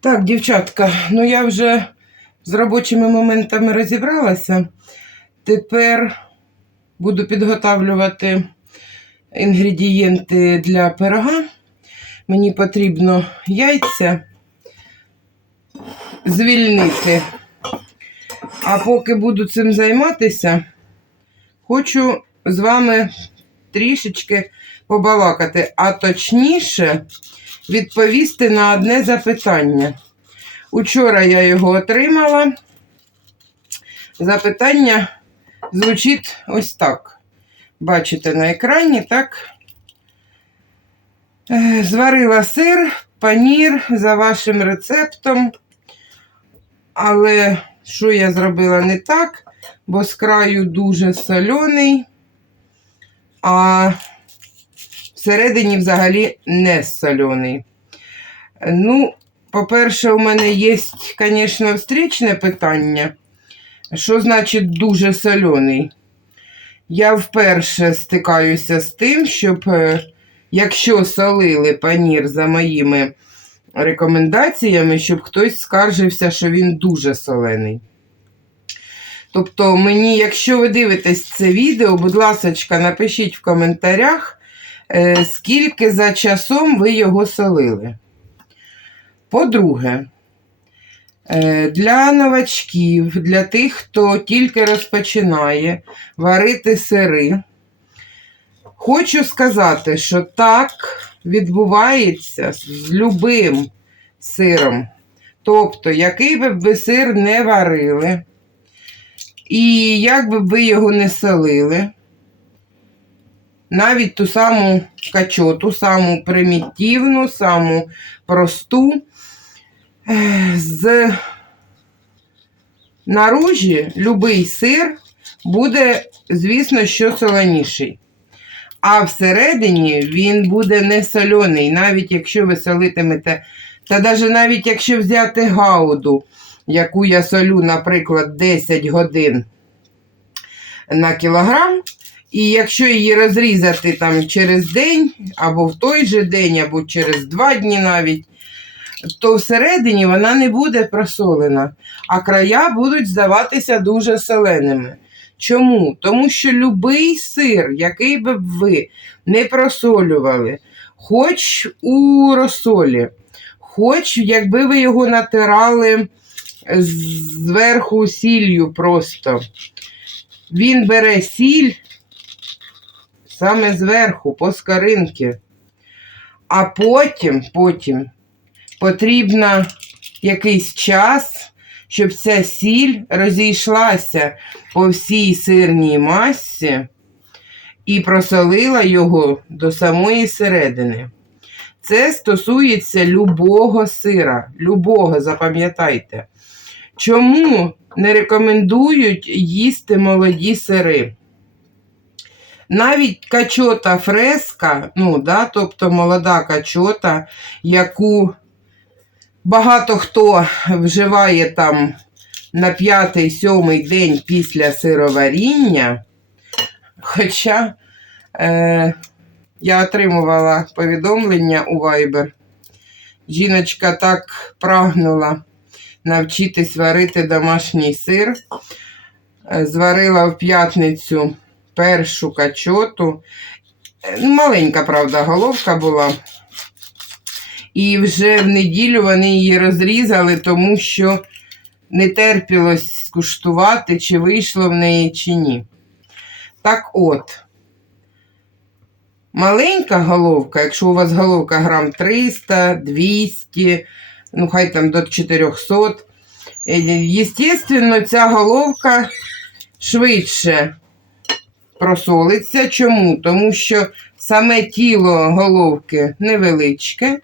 Так, дівчатка, ну я вже з робочими моментами розібралася. Тепер буду підготавлювати інгредієнти для пирога. Мені потрібно яйця звільнити. А поки буду цим займатися, хочу з вами трішечки побалакати, а точніше відповісти на одне запитання. Учора я його отримала. Запитання звучить ось так. Бачите на екрані, так? Е, Зварила сир, панір за вашим рецептом. Але що я зробила не так, бо з краю дуже соляний, а всередині взагалі не соляний. Ну, по-перше, у мене є, звісно, встрічне питання. Що значить дуже соляний? Я вперше стикаюся з тим, щоб е, якщо солили панір за моїми рекомендаціями, щоб хтось скаржився, що він дуже солений. Тобто, мені, якщо ви дивитесь це відео, будь ласка, напишіть в коментарях, е, скільки за часом ви його солили. По-друге, е, для новачків, для тих, хто тільки розпочинає варити сири, хочу сказати, що так відбувається з любим сиром. Тобто, який би ви сир не варили, і як би ви його не солили, навіть ту саму качоту, саму примітивну, саму просту, з наружі любий сир буде, звісно, що солоніший. А всередині він буде не соляний, навіть якщо ви солитимете, та навіть навіть якщо взяти гауду, яку я солю, наприклад, 10 годин на кілограм, і якщо її розрізати там через день, або в той же день, або через два дні навіть, то всередині вона не буде просолена, а края будуть здаватися дуже соленими. Чому? Тому що любий сир, який би ви не просолювали, хоч у розсолі, хоч якби ви його натирали зверху сіллю просто, він бере сіль саме зверху, по скаринки. А потім, потім потрібно якийсь час, щоб ця сіль розійшлася по всій сирній масі і просолила його до самої середини. Це стосується любого сира, любого, запам'ятайте. Чому не рекомендують їсти молоді сири? Навіть качота фреска, ну, да, тобто молода качота, яку багато хто вживає там на п'ятий-сьомий день після сироваріння. Хоча е, я отримувала повідомлення у Viber. Жіночка так прагнула навчитись варити домашній сир. Е, Зварила в п'ятницю першу качоту. Е, Маленька, правда, головка була. І вже в неділю вони її розрізали, тому що не терпілось скуштувати, чи вийшло в неї, чи ні. Так от, маленька головка, якщо у вас головка грам 300, 200, ну хай там до 400, Єстественно, ця головка швидше просолиться. Чому? Тому що саме тіло головки невеличке,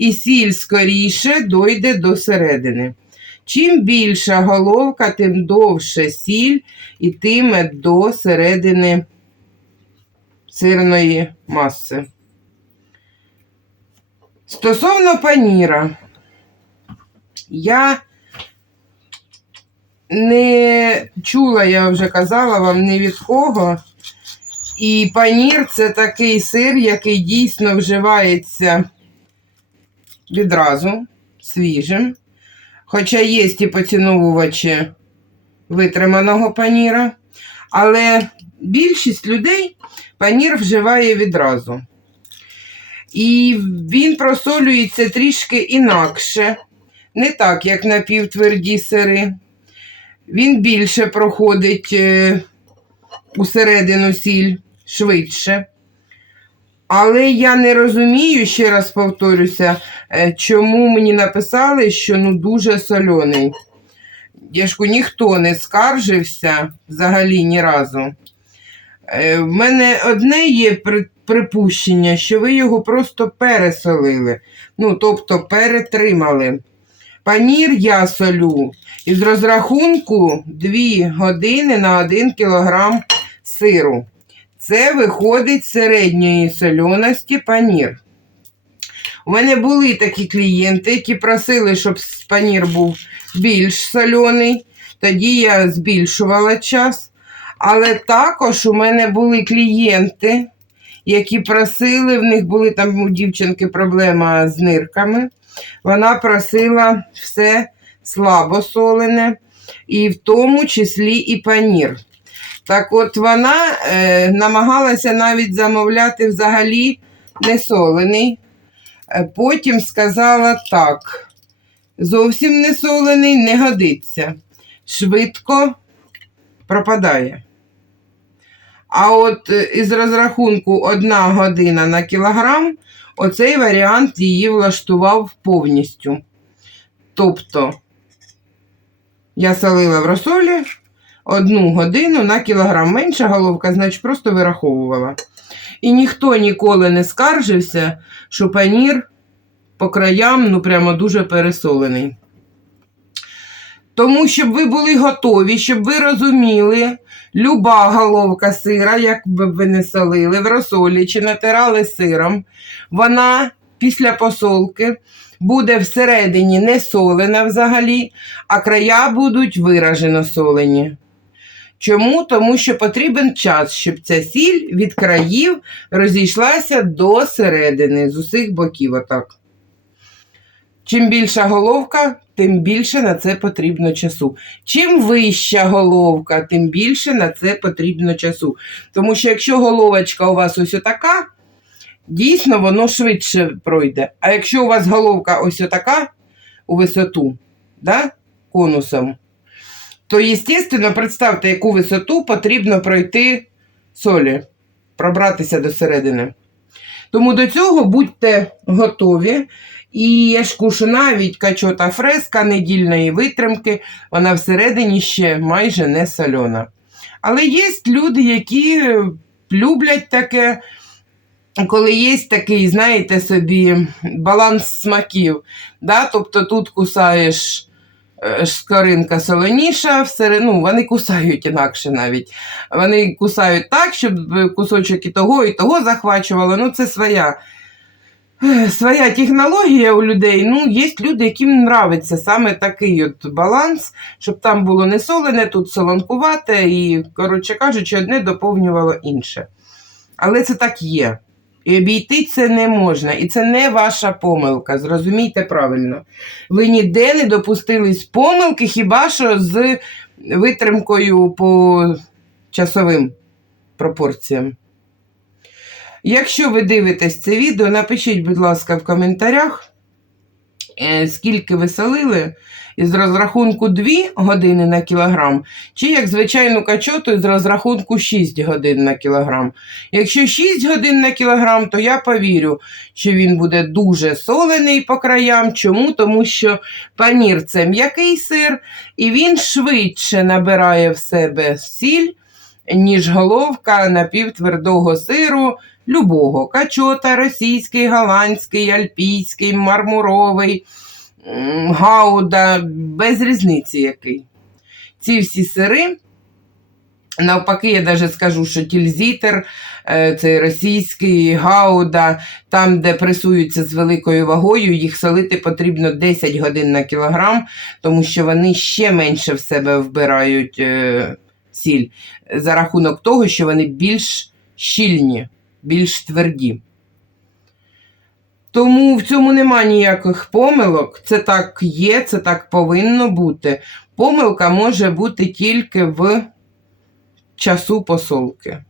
і сіль скоріше дойде до середини. Чим більша головка, тим довше сіль ітиме до середини сирної маси. Стосовно паніра, Я не чула, я вже казала вам ні від кого. І панір це такий сир, який дійсно вживається відразу свіжим. Хоча є і поціновувачі витриманого паніра. Але більшість людей панір вживає відразу. І він просолюється трішки інакше, не так, як напівтверді сири. Він більше проходить е, усередину сіль швидше. Але я не розумію, ще раз повторюся, е, чому мені написали, що ну дуже соляний. Яшку ніхто не скаржився взагалі ні разу. Е, В мене одне є припущення, що ви його просто пересолили, ну, тобто перетримали. Панір я солю із розрахунку 2 години на 1 кілограм сиру. Це виходить середньої сольоності панір. У мене були такі клієнти, які просили, щоб панір був більш соляний. Тоді я збільшувала час. Але також у мене були клієнти, які просили, в них були там у дівчинки проблема з нирками. Вона просила все слабосолене, і в тому числі і панір. Так от вона е, намагалася навіть замовляти взагалі несолений. Е, Потім сказала так: зовсім несолений не годиться. Швидко пропадає. А от е, із розрахунку одна година на кілограм, оцей варіант її влаштував повністю. Тобто, я солила в розсолі одну годину на кілограм. Менша головка, значить, просто вираховувала. І ніхто ніколи не скаржився, що панір по краям ну прямо дуже пересолений. Тому, щоб ви були готові, щоб ви розуміли, люба головка сира, як би ви не солили в розсолі чи натирали сиром, вона після посолки буде всередині не солена взагалі, а края будуть виражено солені. Чому? Тому що потрібен час, щоб ця сіль від країв розійшлася до середини з усіх боків. Отак. Чим більша головка, тим більше на це потрібно часу. Чим вища головка, тим більше на це потрібно часу. Тому що якщо головочка у вас ось отака, дійсно воно швидше пройде. А якщо у вас головка ось отака у висоту, да, конусом, то, естественно, представте, яку висоту потрібно пройти солі, пробратися до середини. Тому до цього будьте готові. І я ж кушу навіть качота фреска недільної витримки, вона всередині ще майже не сольона. Але є люди, які люблять таке, коли є такий, знаєте собі, баланс смаків. Да? Тобто тут кусаєш е, скоринка солоніша, ну, вони кусають інакше навіть. Вони кусають так, щоб кусочок і того, і того захвачувало. Ну, це своя своя технологія у людей. Ну, є люди, яким нравиться саме такий от баланс, щоб там було не солене, тут солонкувате, і, коротше кажучи, одне доповнювало інше. Але це так є. І обійти це не можна. І це не ваша помилка. Зрозумійте правильно. Ви ніде не допустились помилки, хіба що з витримкою по часовим пропорціям. Якщо ви дивитесь це відео, напишіть, будь ласка, в коментарях, е, скільки ви солили із розрахунку 2 години на кілограм, чи як звичайну качоту із розрахунку 6 годин на кілограм. Якщо 6 годин на кілограм, то я повірю, що він буде дуже солений по краям. Чому? Тому що панір це м'який сир, і він швидше набирає в себе сіль, ніж головка напівтвердого сиру любого качота, російський, голландський, альпійський, мармуровий, гауда, без різниці який. Ці всі сири Навпаки, я навіть скажу, що тільзітер, е, цей російський гауда, там, де пресуються з великою вагою, їх солити потрібно 10 годин на кілограм, тому що вони ще менше в себе вбирають е, сіль за рахунок того, що вони більш щільні, більш тверді. Тому в цьому нема ніяких помилок. Це так є, це так повинно бути. Помилка може бути тільки в часу посолки.